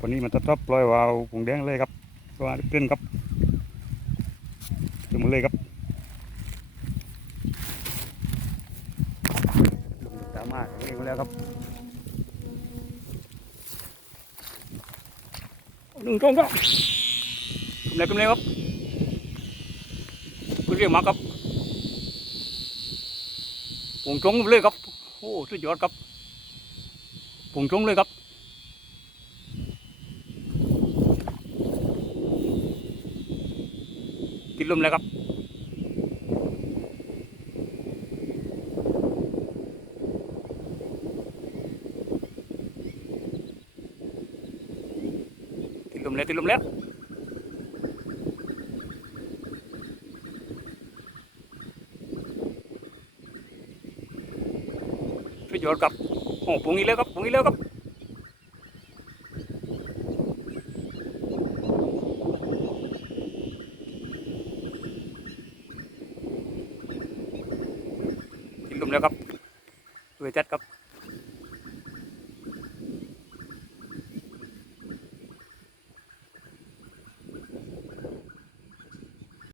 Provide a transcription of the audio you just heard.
วันนี้มันจะทับปล่อยวาวผงแดงเลยครับตัวเต้นครับขึ้นมาเลยครับลงตามมาเองแล้วครับหนึ่งตรงครับกำไรกำไรครับคุณเรียกมาครับผงตรงเลยครับโอ้สุดยอดครับผงตรงเลยครับ ลมแล้วครับ ติดลมแล้วติดลมแล้วสุดยอดครับโอ้ปุ่งอีกแล้วครับปุ่งอีกแล้วครับ มแล้วครับเวจัดครับ